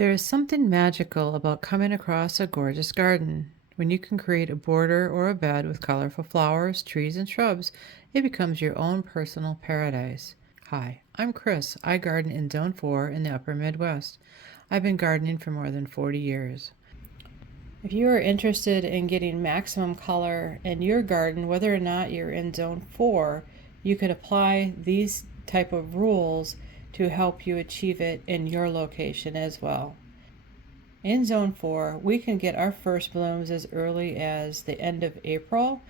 There is something magical about coming across a gorgeous garden. When you can create a border or a bed with colorful flowers, trees, and shrubs, it becomes your own personal paradise. Hi, I'm Chris. I garden in Zone 4 in the upper Midwest. I've been gardening for more than 40 years. If you are interested in getting maximum color in your garden, whether or not you're in Zone 4, you could apply these type of rules to help you achieve it in your location as well. In Zone 4, we can get our first blooms as early as the end of April,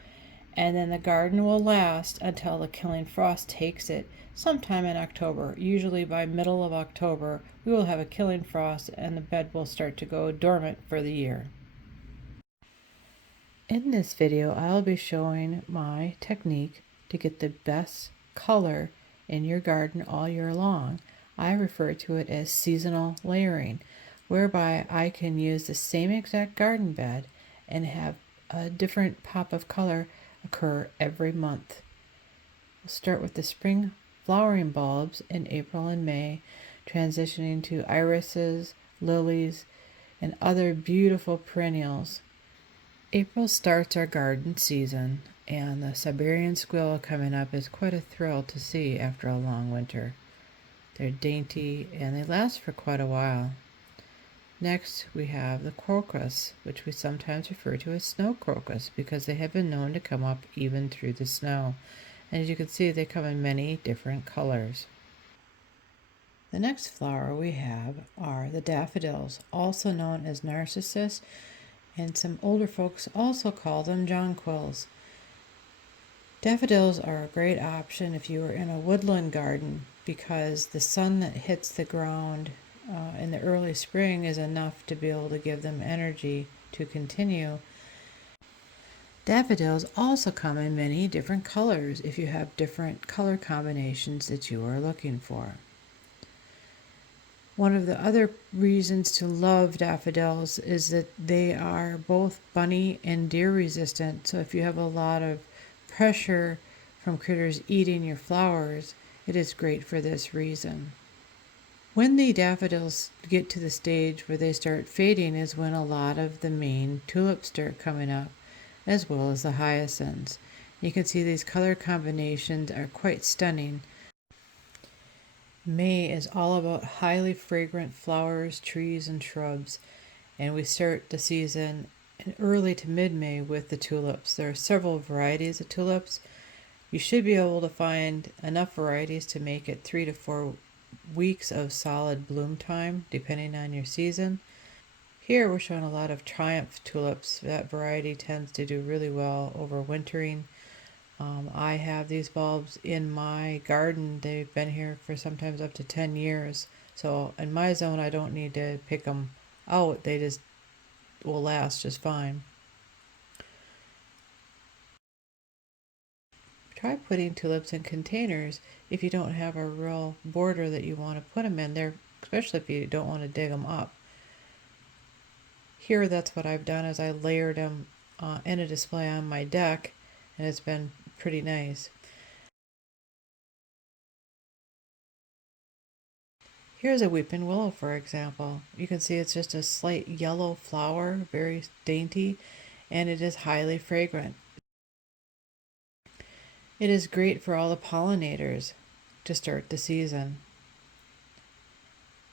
and then the garden will last until the killing frost takes it sometime in October. Usually by middle of October, we will have a killing frost and the bed will start to go dormant for the year. In this video, I'll be showing my technique to get the best color in your garden all year long. I refer to it as seasonal layering, whereby I can use the same exact garden bed and have a different pop of color occur every month. We'll start with the spring flowering bulbs in April and May, transitioning to irises, lilies, and other beautiful perennials. April starts our garden season, and the Siberian squirrel coming up is quite a thrill to see after a long winter. They're dainty and they last for quite a while. Next, we have the crocus, which we sometimes refer to as snow crocus because they have been known to come up even through the snow. And as you can see, they come in many different colors. The next flower we have are the daffodils, also known as narcissus, and some older folks also call them jonquils. Daffodils are a great option if you are in a woodland garden because the sun that hits the ground in the early spring is enough to be able to give them energy to continue. Daffodils also come in many different colors if you have different color combinations that you are looking for. One of the other reasons to love daffodils is that they are both bunny and deer resistant. So if you have a lot of pressure from critters eating your flowers, it is great for this reason. When the daffodils get to the stage where they start fading is when a lot of the main tulips start coming up, as well as the hyacinths. You can see these color combinations are quite stunning. May is all about highly fragrant flowers, trees, and shrubs, and we start the season in early to mid-May with the tulips. There are several varieties of tulips. You should be able to find enough varieties to make it 3 to 4 weeks of solid bloom time, depending on your season. Here we're showing a lot of Triumph tulips. That variety tends to do really well overwintering. I have these bulbs in my garden. They've been here for sometimes up to 10 years. So in my zone, I don't need to pick them out. They just will last just fine. Try putting tulips in containers if you don't have a real border that you want to put them in there, especially if you don't want to dig them up. Here, that's what I've done is I layered them in a display on my deck, and it's been pretty nice. Here's a weeping willow, for example. You can see it's just a slight yellow flower, very dainty, and it is highly fragrant. It is great for all the pollinators to start the season.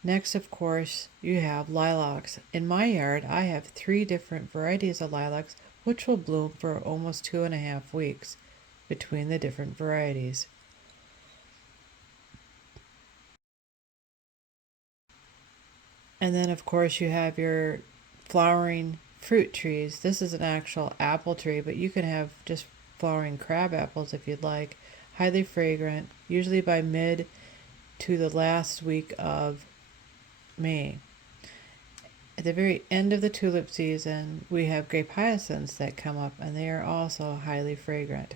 Next, of course, you have lilacs. In my yard, I have 3 different varieties of lilacs, which will bloom for almost 2.5 weeks between the different varieties. And then, of course, you have your flowering fruit trees. This is an actual apple tree, but you can have just flowering crab apples if you'd like. Highly fragrant, usually by mid to the last week of May. At the very end of the tulip season, we have grape hyacinths that come up, and they are also highly fragrant.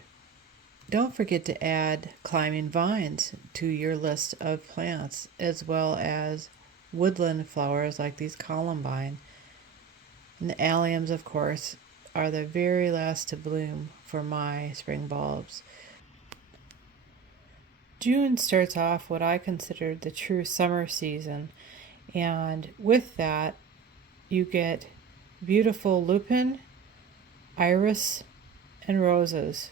Don't forget to add climbing vines to your list of plants, as well as woodland flowers like these columbine. And the alliums, of course, are the very last to bloom for my spring bulbs. June starts off what I consider the true summer season, And with that, you get beautiful lupin, iris, and roses.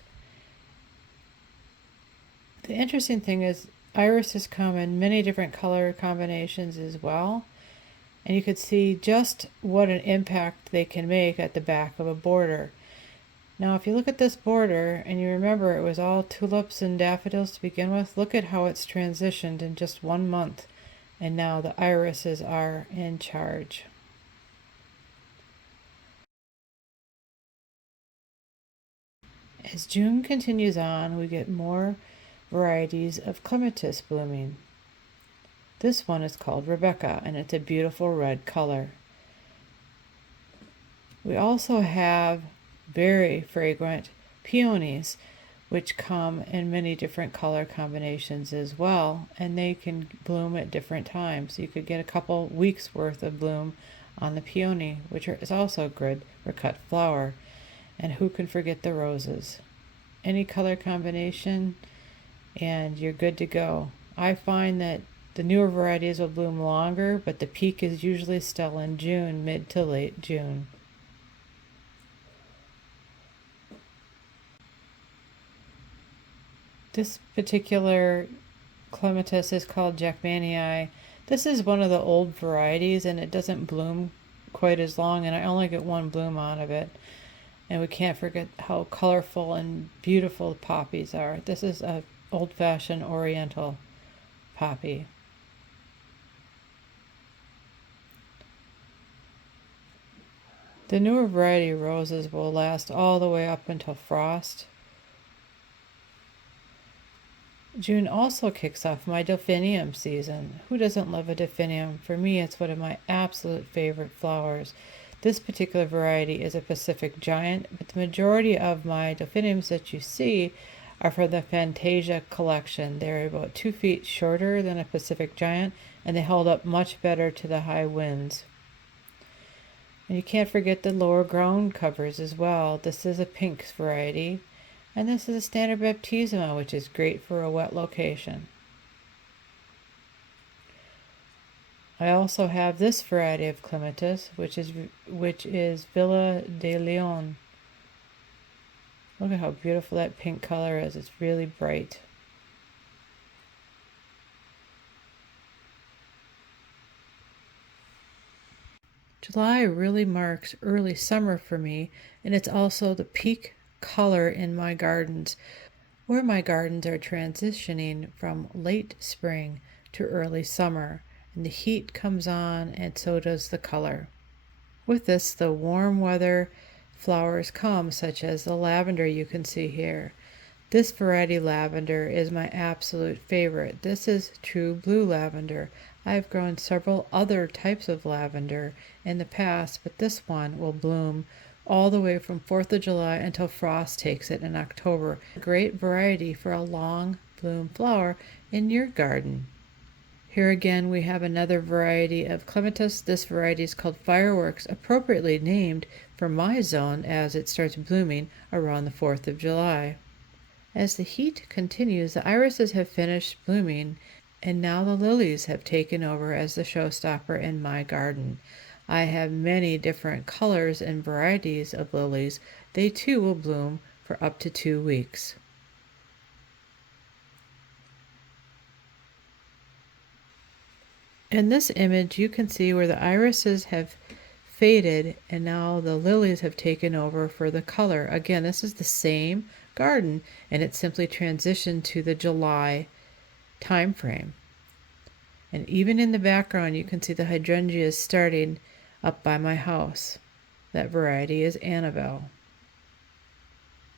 The interesting thing is irises come in many different color combinations as well. And you could see just what an impact they can make at the back of a border. Now, if you look at this border and you remember it was all tulips and daffodils to begin with, look at how it's transitioned in just 1 month. And now the irises are in charge. As June continues on, we get more varieties of clematis blooming. This one is called Rebecca, and it's a beautiful red color. We also have very fragrant peonies, which come in many different color combinations as well, and they can bloom at different times. You could get a couple weeks worth of bloom on the peony, which is also good for cut flower. And who can forget the roses? Any color combination and you're good to go. I find that the newer varieties will bloom longer, but the peak is usually still in June, mid to late June. This particular clematis is called Jackmanii. This is one of the old varieties and it doesn't bloom quite as long, and I only get one bloom out of it. And we can't forget how colorful and beautiful the poppies are. This is a old-fashioned oriental poppy. The newer variety of roses will last all the way up until frost. June also kicks off my delphinium season. Who doesn't love a delphinium? For me, it's one of my absolute favorite flowers. This particular variety is a Pacific Giant, but the majority of my delphiniums that you see are from the Fantasia collection. They're about 2 feet shorter than a Pacific Giant, and they hold up much better to the high winds. And you can't forget the lower ground covers as well. This is a pinks variety, and this is a standard baptisma, which is great for a wet location. I also have this variety of clematis, which is Villa de Leon. Look at how beautiful that pink color is. It's really bright. July really marks early summer for me, and it's also the peak color in my gardens, where my gardens are transitioning from late spring to early summer, and the heat comes on and so does the color. With this, the warm weather flowers come, such as the lavender you can see here. This variety lavender is my absolute favorite. This is true blue lavender. I've grown several other types of lavender in the past, but this one will bloom all the way from 4th of July until frost takes it in October. A great variety for a long bloom flower in your garden. Here again we have another variety of clematis. This variety is called Fireworks, appropriately named for my zone as it starts blooming around the 4th of July. As the heat continues, the irises have finished blooming, and now the lilies have taken over as the showstopper in my garden. I have many different colors and varieties of lilies. They too will bloom for up to 2 weeks. In this image, you can see where the irises have faded and now the lilies have taken over for the color. Again, this is the same garden and it's simply transitioned to the July time frame. And even in the background, you can see the hydrangeas starting up by my house. That variety is Annabelle.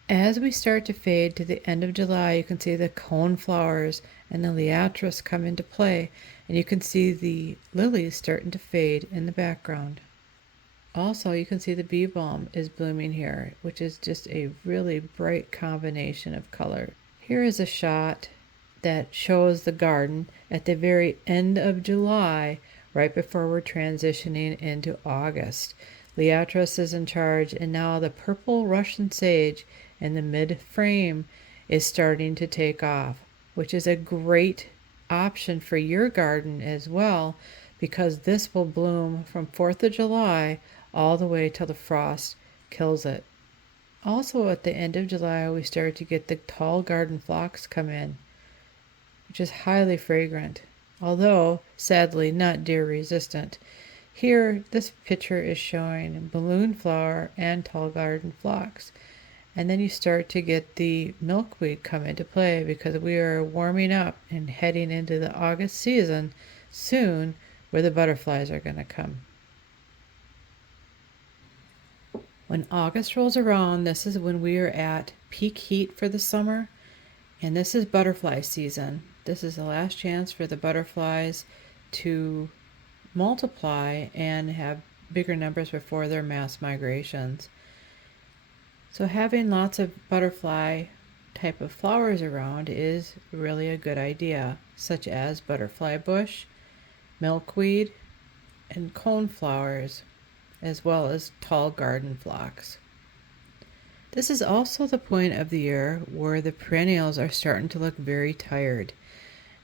As we start to fade to the end of July, you can see the cone flowers and the liatris come into play, and you can see the lilies starting to fade in the background. Also, you can see the bee balm is blooming here, which is just a really bright combination of color. Here is a shot that shows the garden at the very end of July, right before we're transitioning into August. Liatris is in charge, and now the purple Russian sage in the mid frame is starting to take off, which is a great option for your garden as well, because this will bloom from 4th of July all the way till the frost kills it. Also at the end of July, we start to get the tall garden phlox come in, which is highly fragrant, although sadly not deer resistant. Here, this picture is showing balloon flower and tall garden phlox. And then you start to get the milkweed come into play because we are warming up and heading into the August season soon where the butterflies are going to come. When August rolls around, this is when we are at peak heat for the summer, and this is butterfly season. This is the last chance for the butterflies to multiply and have bigger numbers before their mass migrations. So having lots of butterfly type of flowers around is really a good idea, such as butterfly bush, milkweed, and coneflowers, as well as tall garden phlox. This is also the point of the year where the perennials are starting to look very tired,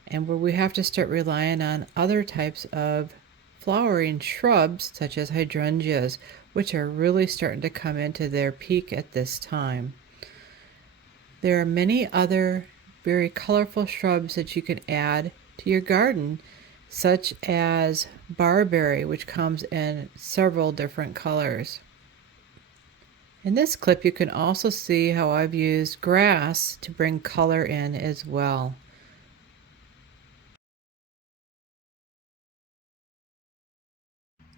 and where we have to start relying on other types of flowering shrubs such as hydrangeas, which are really starting to come into their peak at this time. There are many other very colorful shrubs that you can add to your garden, such as barberry, which comes in several different colors. In this clip, you can also see how I've used grass to bring color in as well.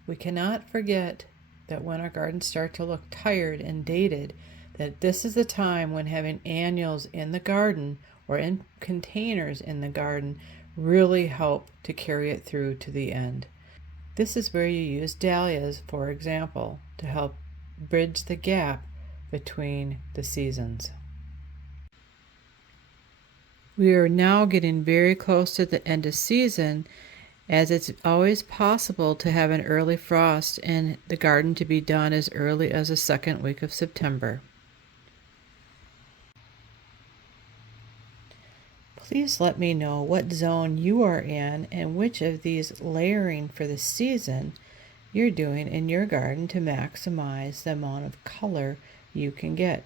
We cannot forget that when our gardens start to look tired and dated, that this is the time when having annuals in the garden or in containers in the garden really help to carry it through to the end. This is where you use dahlias, for example, to help bridge the gap between the seasons. We are now getting very close to the end of season, as it's always possible to have an early frost and the garden to be done as early as the second week of September. Please let me know what zone you are in and which of these layering for the season you're doing in your garden to maximize the amount of color you can get.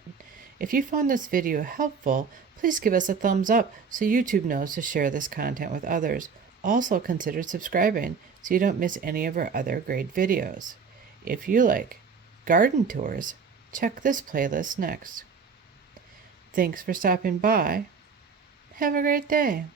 If you found this video helpful, please give us a thumbs up so YouTube knows to share this content with others. Also consider subscribing so you don't miss any of our other great videos. If you like garden tours, check this playlist next. Thanks for stopping by. Have a great day.